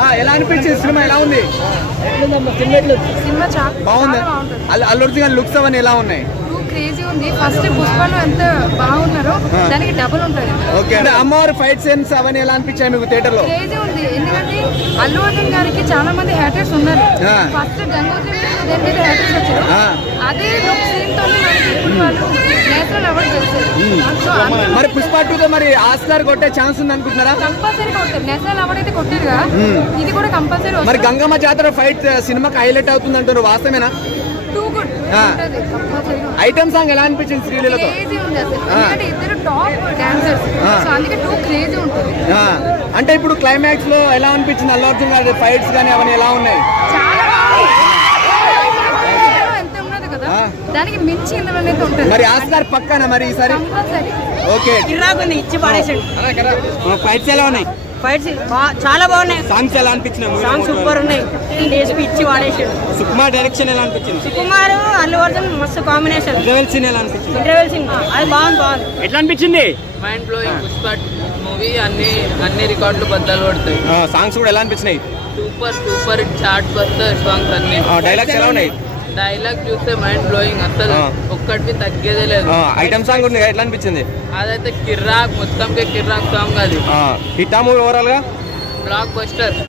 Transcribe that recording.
ఎలా అనిపించింది సినిమా? ఎలా ఉంది? సినిమా చాలా బాగుంది. అల్లు అర్జున్ గారి లుక్స్ అవన్నీ ఎలా ఉన్నాయి? క్రేజీ ఉంది. ఫస్ట్ పుష్పలో ఎంత బాగున్నారో దానికి డబుల్ ఉంటుంది. ఓకే, అమ్మవారి ఫైట్ సీన్స్ అవన్నీ ఎలా అనిపించాయి మీకు థియేటర్ లో? క్రేజీ ఉంది. ఎందుకంటే అల్లు అర్జున్ గారికి చాలా మంది హ్యాటర్స్ ఉన్నారు. ఫస్ట్ గంగోత్రి దేని మీద హ్యాటర్స్ వచ్చారు. అదే సీన్ తో వాళ్ళు నేషనల్ అవార్డు గెలిచారు. మరి పుష్ప 2 తో మరి ఆస్కార్ కొట్టే ఛాన్స్ ఉంది అనుకుంటున్నారా? కంపల్సరీ కొట్టారు. నేషనల్ అవార్డు అయితే కొట్టారుగా, ఇది కూడా కంపల్సరీ. మరి గంగమ్మ జాతర ఫైట్ సినిమాకి హైలైట్ అవుతుంది అంటారు, వాస్తవేనా? ఐటమ్ సాంగ్ ఎలా అనిపించింది శ్రీలీలతో? ఇద్దరు టాప్ డాన్సర్స్, సో అందుకే క్రేజీ ఉంటుంది. అంటే ఇప్పుడు క్లైమాక్స్ లో ఎలా అనిపించింది అల్లు అర్జున్ గారి ఫైట్స్ కానీ అవన్నీ ఎలా ఉన్నాయి? ఎంత ఉన్నది కదా, దానికి మించి ఇందులోనే ఉంటుంది. మరి ఆస్కార్ పక్కన మరి ఈసారి? ఓకే, ఇచ్చి పడేసాడు. ఫైట్స్ ఎలా ఉన్నాయి? ఫైట్స్ చాలా బాగున్నాయి. సాంగ్స్ ఎలా అనిపించినాయి? సాంగ్స్ సూపర్ ఉన్నాయి. డేస్పీ ఇచ్చి వాడేసాడు. సుకుమార్ డైరెక్షన్ ఎలా అనిపించింది? సుకుమార్ అల్లు అర్జున్ మస్తు కాంబినేషన్. ఇంటర్వెల్ సీన్ ఎలా అనిపించింది? ఇంటర్వెల్ సీన్ అది బాగుంది. ఎట్లా అనిపించింది? Mind blowing. పుష్ప మూవీ అన్ని రికార్డులు బద్దలు కొడతాయి. సాంగ్స్ కూడా ఎలా అనిపించినాయి? సూపర్ చాట్ బస్టర్ సాంగ్స్ అన్ని. డైలాగ్స్ ఎలా ఉన్నాయి? డైలాగ్ చూస్తే మైండ్ బ్లోయింగ్, అసలు ఒక్కటి తగ్గేదే లేదు. ఐటమ్ సాంగ్ ఉంది, ఎట్లా అనిపించింది? అదైతే కిర్రాక్, మొత్తం కిర్రాక్ సాంగ్. అది హిట్ మూవీ ఓవరాల్ గా బ్లాక్ బస్టర్.